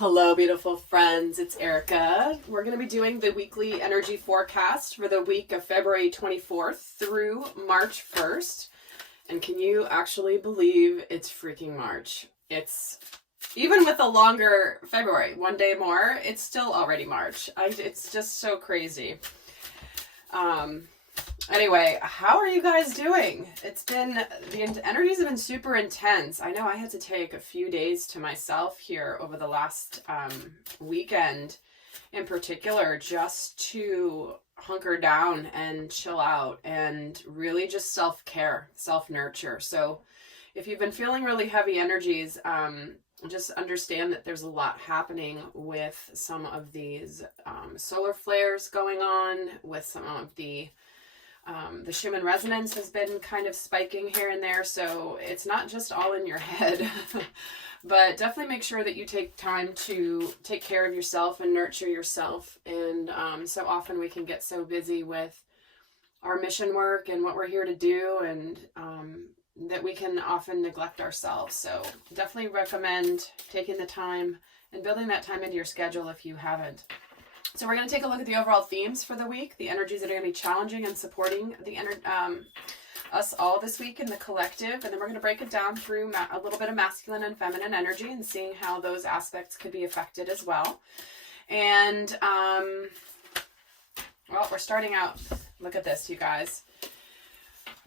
Hello, beautiful friends. It's Erika. We're going to be doing the weekly energy forecast for the week of February 24th through March 1st. And can you actually believe it's freaking March? It's, even with a longer February, one day more, it's still already March. It's just so crazy. Anyway, how are you guys doing? The energies have been super intense. I know I had to take a few days to myself here over the last weekend in particular, just to hunker down and chill out and really just self-care, self-nurture. So if you've been feeling really heavy energies, just understand that there's a lot happening with some of these solar flares going on, with some of the Schumann resonance has been kind of spiking here and there, so it's not just all in your head. But definitely make sure that you take time to take care of yourself and nurture yourself. And so often we can get so busy with our mission work and what we're here to do, and that we can often neglect ourselves. So definitely recommend taking the time and building that time into your schedule if you haven't. So we're going to take a look at the overall themes for the week, the energies that are going to be challenging and supporting us all this week in the collective. And then we're going to break it down through a little bit of masculine and feminine energy and seeing how those aspects could be affected as well. And, well, we're starting out, look at this, you guys.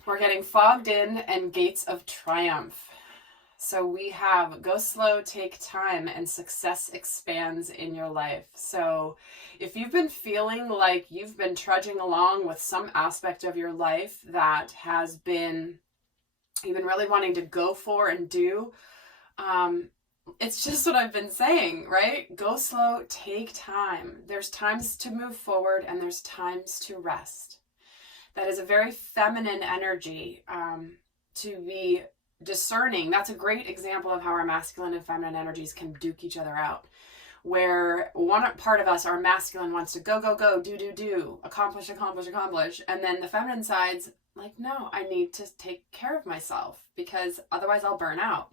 We're getting fogged in and gates of triumph. So we have go slow, take time, and success expands in your life. So if you've been feeling like you've been trudging along with some aspect of your life that has been, you've been really wanting to go for and do, it's just what I've been saying, right? Go slow, take time. There's times to move forward and there's times to rest. That is a very feminine energy to be discerning. That's a great example of how our masculine and feminine energies can duke each other out, where one part of us, our masculine, wants to go, go, go, do, accomplish, and then the feminine side's like, no, I need to take care of myself because otherwise I'll burn out.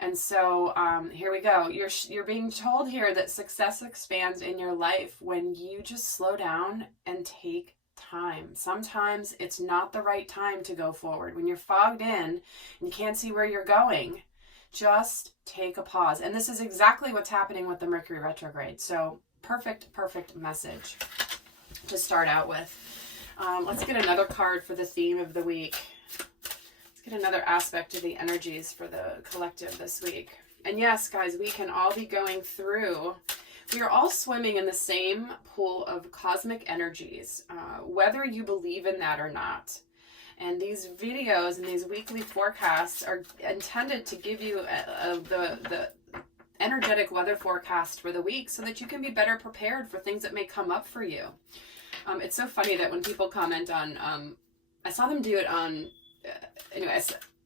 And so here we go. You're being told here that success expands in your life when you just slow down and take time. Sometimes it's not the right time to go forward. When you're fogged in and you can't see where you're going, just take a pause. And this is exactly what's happening with the Mercury retrograde. So perfect message to start out with. Let's get another card for the theme of the week. Let's get another aspect of the energies for the collective this week. And yes, guys, we can all be going through, we are all swimming in the same pool of cosmic energies, whether you believe in that or not. And these videos and these weekly forecasts are intended to give you the energetic weather forecast for the week so that you can be better prepared for things that may come up for you. It's so funny that when people comment on, I saw them do it on,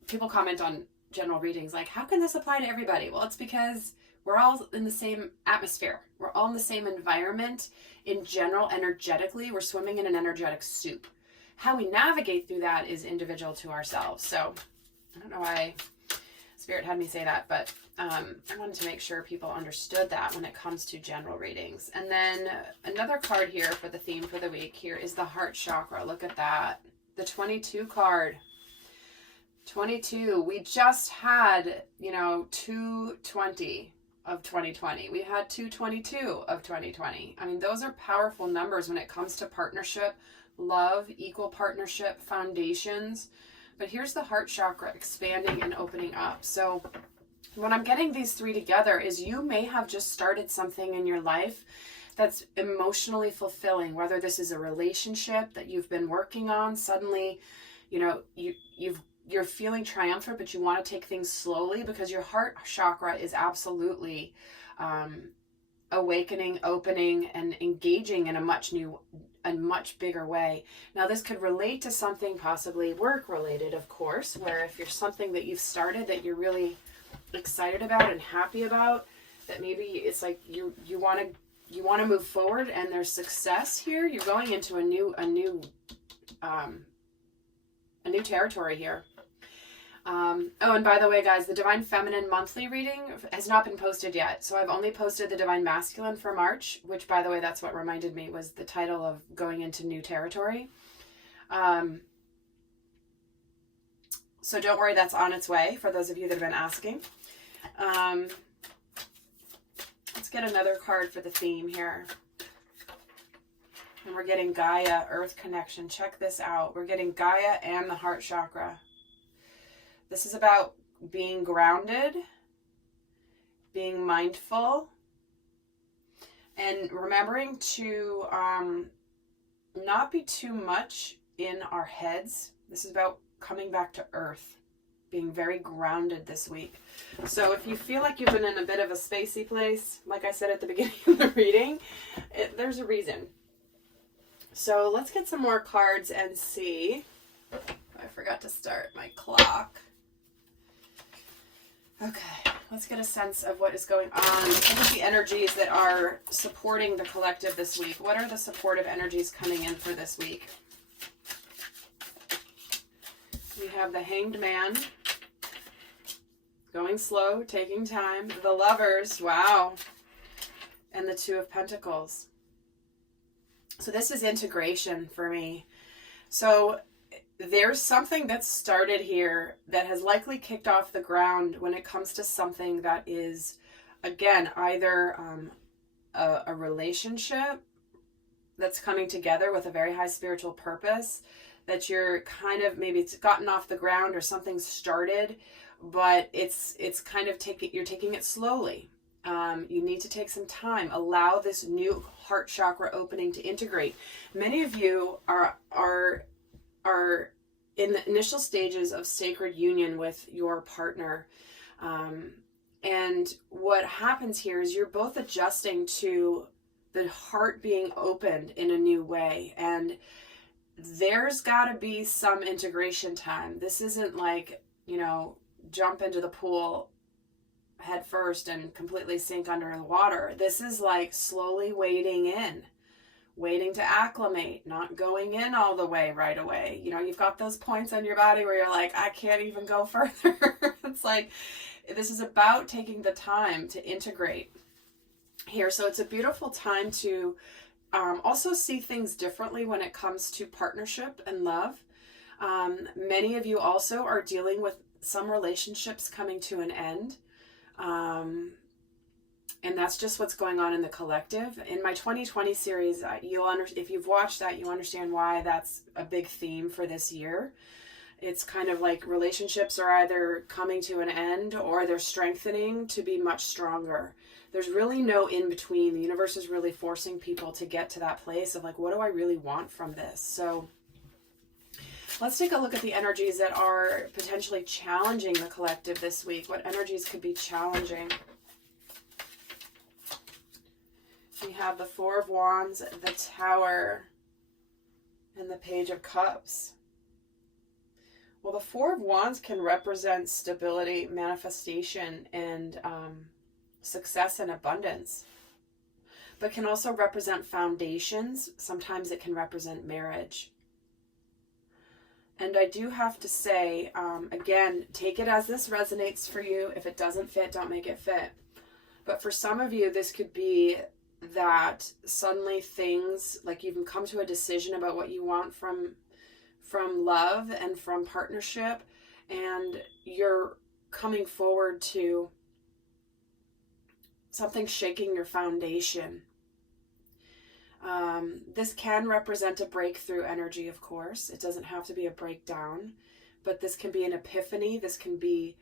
people comment on general readings like, how can this apply to everybody? Well, it's because we're all in the same atmosphere. We're all in the same environment. In general, energetically, we're swimming in an energetic soup. How we navigate through that is individual to ourselves. So I don't know why Spirit had me say that, but I wanted to make sure people understood that when it comes to general readings. And then another card here for the theme for the week here is the heart chakra. Look at that. The 22 card. 22. We just had, 220 of 2020. We had 222 of 2020. I mean, those are powerful numbers when it comes to partnership, love, equal partnership, foundations. But here's the heart chakra expanding and opening up. So when I'm getting these three together is you may have just started something in your life that's emotionally fulfilling, whether this is a relationship that you've been working on. Suddenly, you're feeling triumphant, but you want to take things slowly because your heart chakra is absolutely awakening, opening, and engaging in a much bigger way. Now, this could relate to something possibly work-related, of course, where if you're something that you've started that you're really excited about and happy about, that maybe it's like you want to move forward and there's success here. You're going into a new territory here. Oh, and by the way, guys, the Divine Feminine monthly reading has not been posted yet. So I've only posted the Divine Masculine for March, which, by the way, that's what reminded me was the title of going into new territory. So don't worry, that's on its way for those of you that have been asking. Let's get another card for the theme here. And we're getting Gaia, Earth Connection. Check this out. We're getting Gaia and the heart chakra. This is about being grounded, being mindful, and remembering to not be too much in our heads. This is about coming back to earth, being very grounded this week. So if you feel like you've been in a bit of a spacey place, like I said at the beginning of the reading, there's a reason. So let's get some more cards and see. I forgot to start my clock. Okay, let's get a sense of what is going on. What are the energies that are supporting the collective this week? What are the supportive energies coming in for this week? We have the Hanged Man, going slow, taking time. The Lovers, wow. And the Two of Pentacles. So this is integration for me. So there's something that's started here that has likely kicked off the ground when it comes to something that is, again, either a relationship that's coming together with a very high spiritual purpose, that you're kind of, maybe it's gotten off the ground or something's started, but it's kind of you're taking it slowly. You need to take some time. Allow this new heart chakra opening to integrate. Many of you are in the initial stages of sacred union with your partner. And what happens here is you're both adjusting to the heart being opened in a new way. And there's got to be some integration time. This isn't like, jump into the pool head first and completely sink under the water. This is like slowly wading in. Waiting to acclimate, not going in all the way right away. You've got those points on your body where you're like, I can't even go further. It's like, this is about taking the time to integrate here. So it's a beautiful time to also see things differently when it comes to partnership and love. Many of you also are dealing with some relationships coming to an end. And that's just what's going on in the collective. In my 2020 series, if you've watched that, you understand why that's a big theme for this year. It's kind of like relationships are either coming to an end or they're strengthening to be much stronger. There's really no in between. The universe is really forcing people to get to that place of like, what do I really want from this? So let's take a look at the energies that are potentially challenging the collective this week. What energies could be challenging? We have the Four of Wands, the Tower, and the Page of Cups. Well, the Four of Wands can represent stability, manifestation, and success and abundance, but can also represent foundations. Sometimes it can represent marriage. And I do have to say, again, take it as this resonates for you. If it doesn't fit, don't make it fit. But for some of you, this could be that suddenly things, like you've come to a decision about what you want from love and from partnership, and you're coming forward to something shaking your foundation. This can represent a breakthrough energy, of course. It doesn't have to be a breakdown, but this can be an epiphany. This can be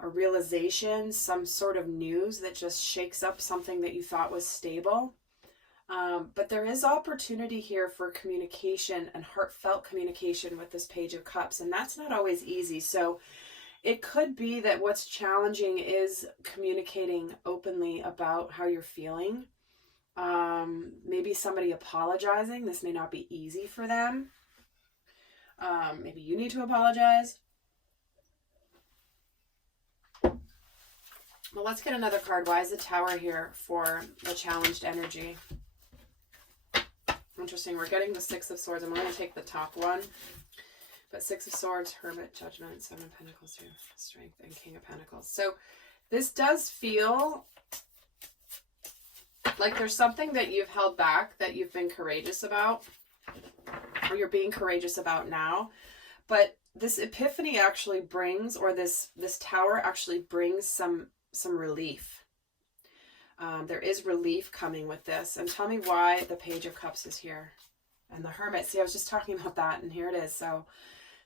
a realization, some sort of news that just shakes up something that you thought was stable. But there is opportunity here for communication and heartfelt communication with this Page of Cups, and that's not always easy. So it could be that what's challenging is communicating openly about how you're feeling. Maybe somebody apologizing. This may not be easy for them. Maybe you need to apologize. Well, let's get another card. Why is the Tower here for the challenged energy? Interesting. We're getting the Six of Swords. I'm going to take the top one. But Six of Swords, Hermit, Judgment, Seven of Pentacles here, Strength, and King of Pentacles. So this does feel like there's something that you've held back that you've been courageous about, or you're being courageous about now. But this epiphany actually brings, or this tower actually brings some relief. There is relief coming with this. And tell me why the Page of Cups is here. And the Hermit. See, I was just talking about that, and here it is. So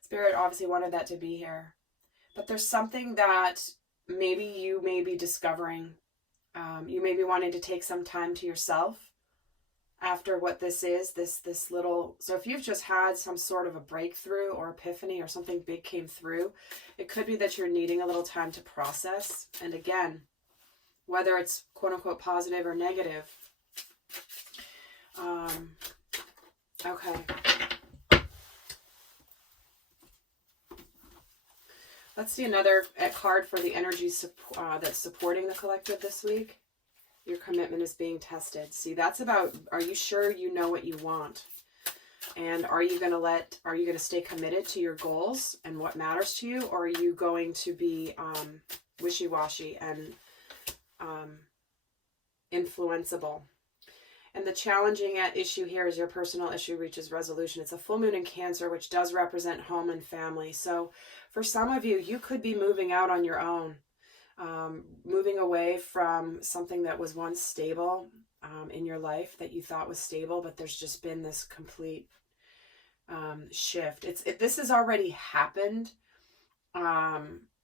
Spirit obviously wanted that to be here. But there's something that maybe you may be discovering. You may be wanting to take some time to yourself after what this is, this little. So if you've just had some sort of a breakthrough or epiphany or something big came through, it could be that you're needing a little time to process. And again, whether it's quote unquote positive or negative. Okay. Let's see another card for the energy that's supporting the collective this week. Your commitment is being tested. See, that's about, are you sure you know what you want? And are you going to stay committed to your goals and what matters to you? Or are you going to be wishy-washy and influenceable? And the challenging issue here is your personal issue reaches resolution. It's a full moon in Cancer, which does represent home and family. So for some of you, you could be moving out on your own, moving away from something that was once stable in your life that you thought was stable, but there's just been this complete shift. This has already happened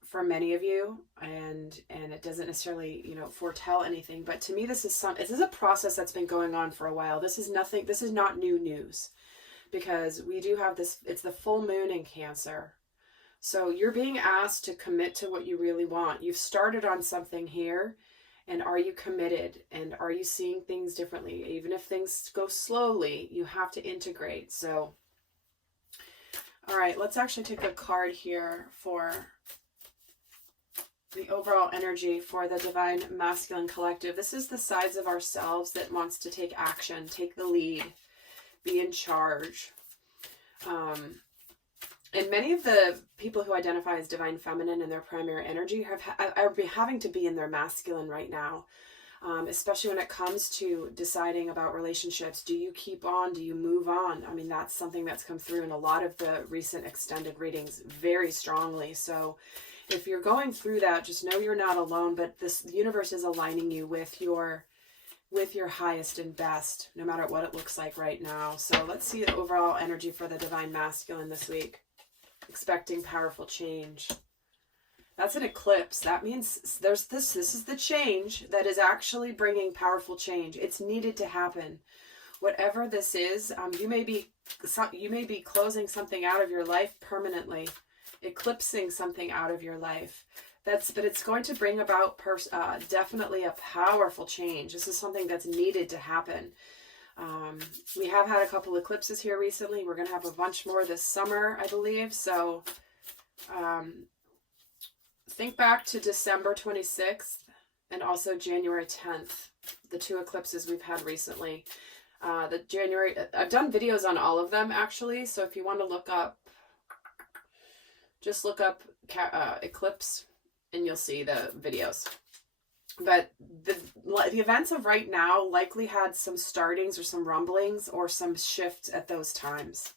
for many of you, and it doesn't necessarily, you know, foretell anything. But to me, this is a process that's been going on for a while. This is not new news, because we do have this. It's the full moon in Cancer. So you're being asked to commit to what you really want. You've started on something here, and are you committed? And are you seeing things differently? Even if things go slowly, you have to integrate. So, all right, let's actually take a card here for the overall energy for the Divine Masculine Collective. This is the sides of ourselves that wants to take action, take the lead, be in charge. And many of the people who identify as Divine Feminine in their primary energy are having to be in their masculine right now, especially when it comes to deciding about relationships. Do you keep on? Do you move on? I mean, that's something that's come through in a lot of the recent extended readings very strongly. So if you're going through that, just know you're not alone, but this universe is aligning you with your highest and best, no matter what it looks like right now. So let's see the overall energy for the Divine Masculine this week. Expecting powerful change. That's an eclipse. That means this is the change that is actually bringing powerful change. It's needed to happen. Whatever this is, you may be closing something out of your life permanently, eclipsing something out of your life. But it's going to bring about definitely a powerful change. This is something that's needed to happen. We have had a couple eclipses here recently. We're going to have a bunch more this summer, I believe. So think back to December 26th and also January 10th, the two eclipses we've had recently. I've done videos on all of them, actually. So if you want to look up, just look up eclipse and you'll see the videos. But the events of right now likely had some startings or some rumblings or some shifts at those times.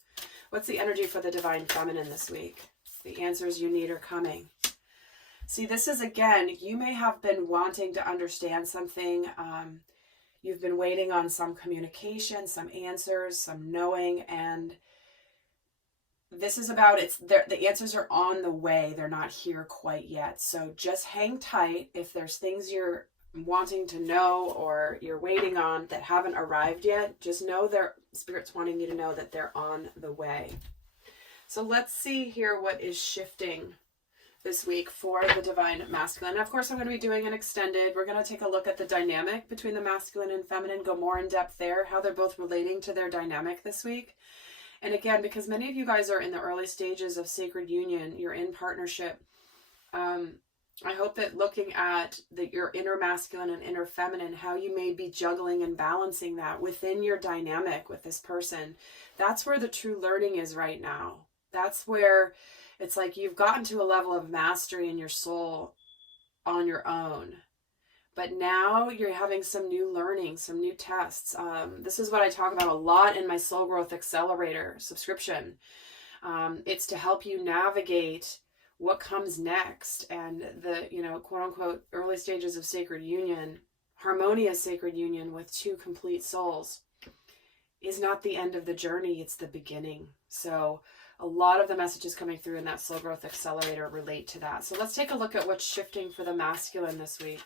What's the energy for the Divine Feminine this week? The answers you need are coming. See, this is, again, you may have been wanting to understand something. You've been waiting on some communication, some answers, some knowing, and this is about the answers are on the way. They're not here quite yet. So just hang tight. If there's things you're wanting to know or you're waiting on that haven't arrived yet, just know Spirit's wanting you to know that they're on the way. So let's see here what is shifting this week for the Divine Masculine. And of course, I'm going to be doing an extended. We're going to take a look at the dynamic between the masculine and feminine, go more in depth there, how they're both relating to their dynamic this week. And again, because many of you guys are in the early stages of sacred union, you're in partnership. I hope that looking at your inner masculine and inner feminine, how you may be juggling and balancing that within your dynamic with this person, that's where the true learning is right now. That's where it's like you've gotten to a level of mastery in your soul on your own. But now you're having some new learning, some new tests. This is what I talk about a lot in my Soul Growth Accelerator subscription. It's to help you navigate what comes next and the, quote unquote, early stages of sacred union, harmonious sacred union with two complete souls is not the end of the journey, it's the beginning. So a lot of the messages coming through in that Soul Growth Accelerator relate to that. So let's take a look at what's shifting for the masculine this week.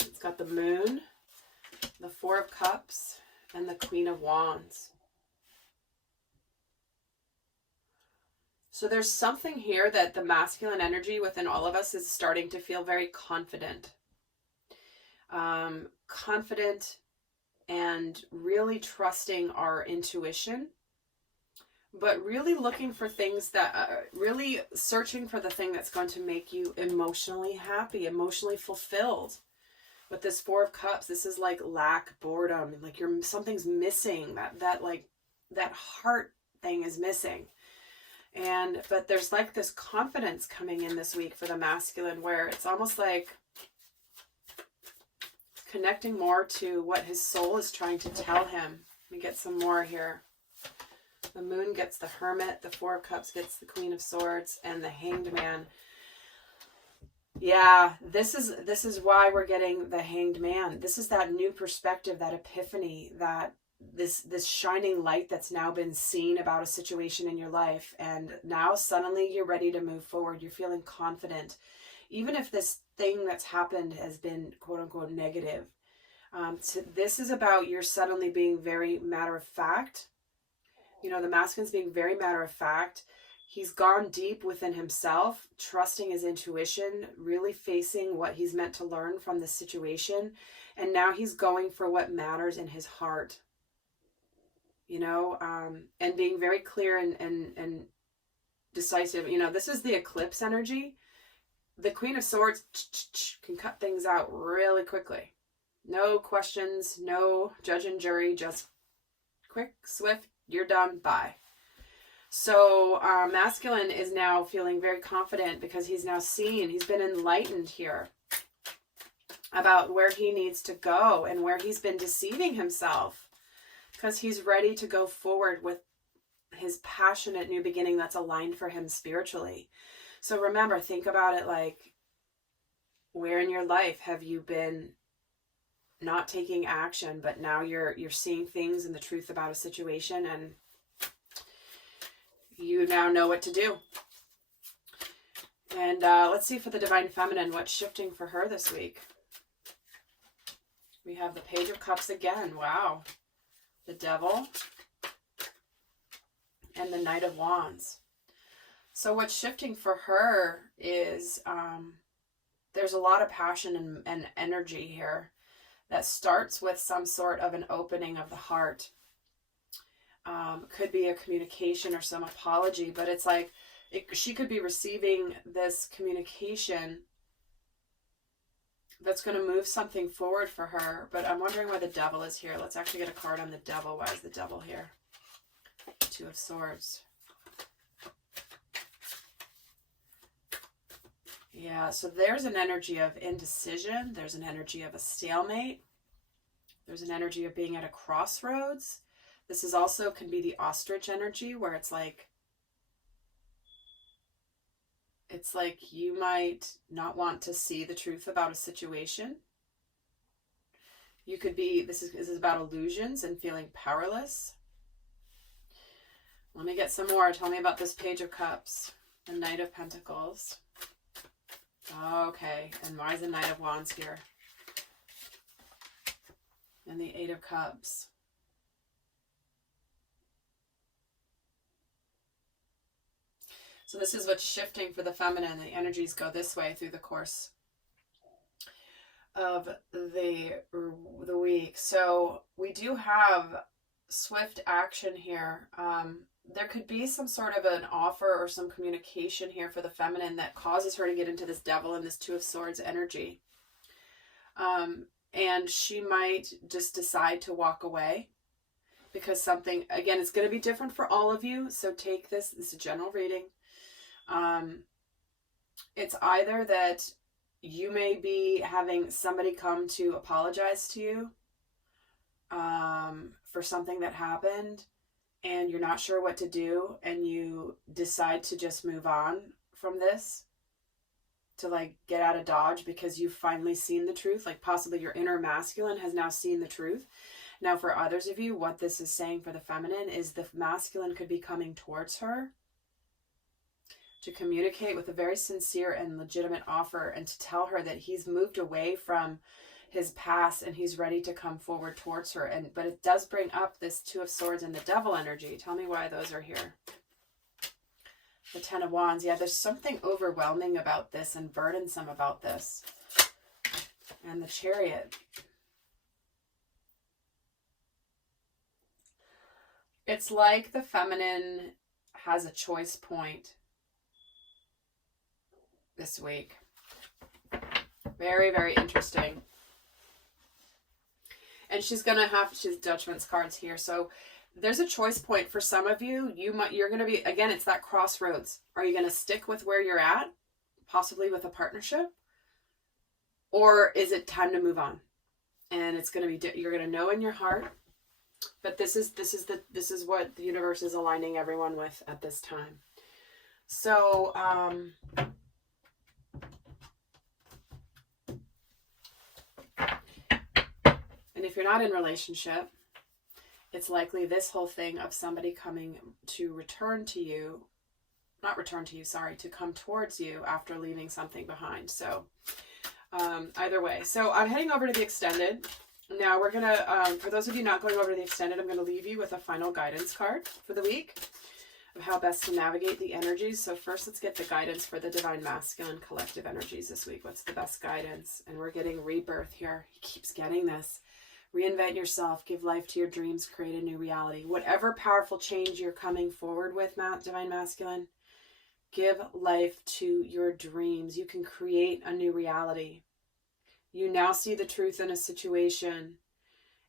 It's got the Moon, the Four of Cups, and the Queen of Wands. So there's something here that the masculine energy within all of us is starting to feel very confident. Confident and really trusting our intuition, but really looking for things that really searching for the thing that's going to make you emotionally happy, emotionally fulfilled. With this Four of Cups, this is like lack, boredom, like something's missing, that heart thing is missing. But there's like this confidence coming in this week for the masculine where it's almost like connecting more to what his soul is trying to tell him. Let me get some more here. The Moon gets the Hermit, the Four of Cups gets the Queen of Swords, and the Hanged Man. Yeah, this is why we're getting the Hanged Man. This is that new perspective, that epiphany, that this shining light that's now been seen about a situation in your life, and now suddenly you're ready to move forward. You're feeling confident. Even if this thing that's happened has been quote unquote negative. So this is about you're suddenly being very matter of fact. The masculine's being very matter of fact. He's gone deep within himself, trusting his intuition, really facing what he's meant to learn from this situation. And now he's going for what matters in his heart. And being very clear and decisive. This is the eclipse energy. The Queen of Swords can cut things out really quickly. No questions, no judge and jury, just quick, swift, you're done, bye. So masculine is now feeling very confident because he's now seen, he's been enlightened here about where he needs to go and where he's been deceiving himself, because he's ready to go forward with his passionate new beginning that's aligned for him spiritually. So remember, think about it like, where in your life have you been not taking action, but now you're seeing things and the truth about a situation, and you now know what to do. And let's see for the Divine Feminine, what's shifting for her this week. We have the Page of Cups again. Wow. The Devil and the Knight of Wands. So what's shifting for her is there's a lot of passion and energy here that starts with some sort of an opening of the heart. Could be a communication or some apology, but it's like she could be receiving this communication that's going to move something forward for her. But I'm wondering why the Devil is here. Let's actually get a card on the Devil. Why is the Devil here? Two of Swords. Yeah, so there's an energy of indecision. There's an energy of a stalemate. There's an energy of being at a crossroads. This is also can be the ostrich energy, where it's like you might not want to see the truth about a situation. You could be, this is about illusions and feeling powerless. Let me get some more. Tell me about this Page of Cups, the Knight of Pentacles. Okay, and why is the Knight of Wands here? And the Eight of Cups. So this is what's shifting for the feminine. The energies go this way through the course of the week. So we do have swift action here. There could be some sort of an offer or some communication here for the feminine that causes her to get into this Devil and this Two of Swords energy. and she might just decide to walk away because something, again, it's going to be different for all of you. So take this is a general reading. It's either that you may be having somebody come to apologize to you for something that happened, and you're not sure what to do, and you decide to just move on from this, to like get out of Dodge because you've finally seen the truth. Like possibly your inner masculine has now seen the truth. Now for others of you, what this is saying for the feminine is the masculine could be coming towards her to communicate with a very sincere and legitimate offer, and to tell her that he's moved away from his past and he's ready to come forward towards her. But it does bring up this Two of Swords and the Devil energy. Tell me why those are here. The Ten of Wands. Yeah, there's something overwhelming about this and burdensome about this. And the Chariot. It's like the feminine has a choice point this week. Very, very interesting. And she's Judgment's cards here. So there's a choice point for some of you. You're going to be, again, it's that crossroads. Are you going to stick with where you're at, possibly with a partnership? Or is it time to move on? And it's going to be, you're going to know in your heart. But this is what the universe is aligning everyone with at this time. So, and if you're not in relationship, it's likely this whole thing of somebody coming to to come towards you after leaving something behind. So either way. So I'm heading over to the extended. Now we're going to, for those of you not going over to the extended, I'm going to leave you with a final guidance card for the week of how best to navigate the energies. So first, let's get the guidance for the Divine Masculine collective energies this week. What's the best guidance? And we're getting rebirth here. He keeps getting this. Reinvent yourself, give life to your dreams, create a new reality. Whatever powerful change you're coming forward with, Divine Masculine, give life to your dreams. You can create a new reality. You now see the truth in a situation,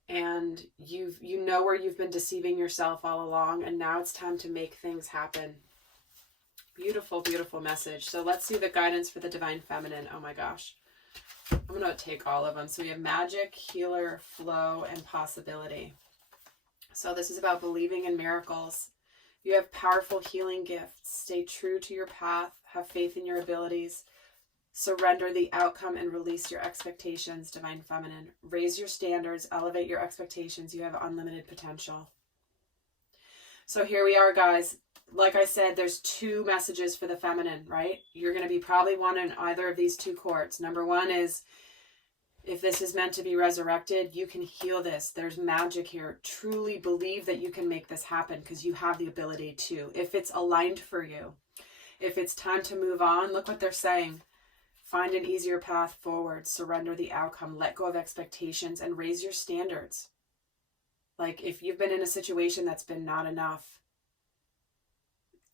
and you know where you've been deceiving yourself all along, and now it's time to make things happen. Beautiful, beautiful message. So let's see the guidance for the Divine Feminine. Oh my gosh. I'm going to take all of them. So we have magic, healer, flow, and possibility. So this is about believing in miracles. You have powerful healing gifts. Stay true to your path. Have faith in your abilities. Surrender the outcome and release your expectations, Divine Feminine. Raise your standards. Elevate your expectations. You have unlimited potential. So here we are, guys. Like I said, there's two messages for the feminine, right? You're going to be probably one in either of these two courts. Number one is, if this is meant to be resurrected, you can heal this. There's magic here. Truly believe that you can make this happen because you have the ability to. If it's aligned for you, if it's time to move on, look what they're saying. Find an easier path forward. Surrender the outcome. Let go of expectations and raise your standards. Like if you've been in a situation that's been not enough,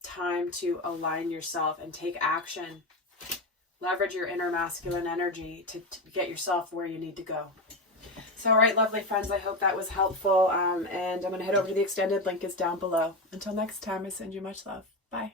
time to align yourself and take action. Leverage your inner masculine energy to get yourself where you need to go. So, all right, lovely friends, I hope that was helpful. And I'm going to head over to the extended. Link is down below. Until next time, I send you much love. Bye.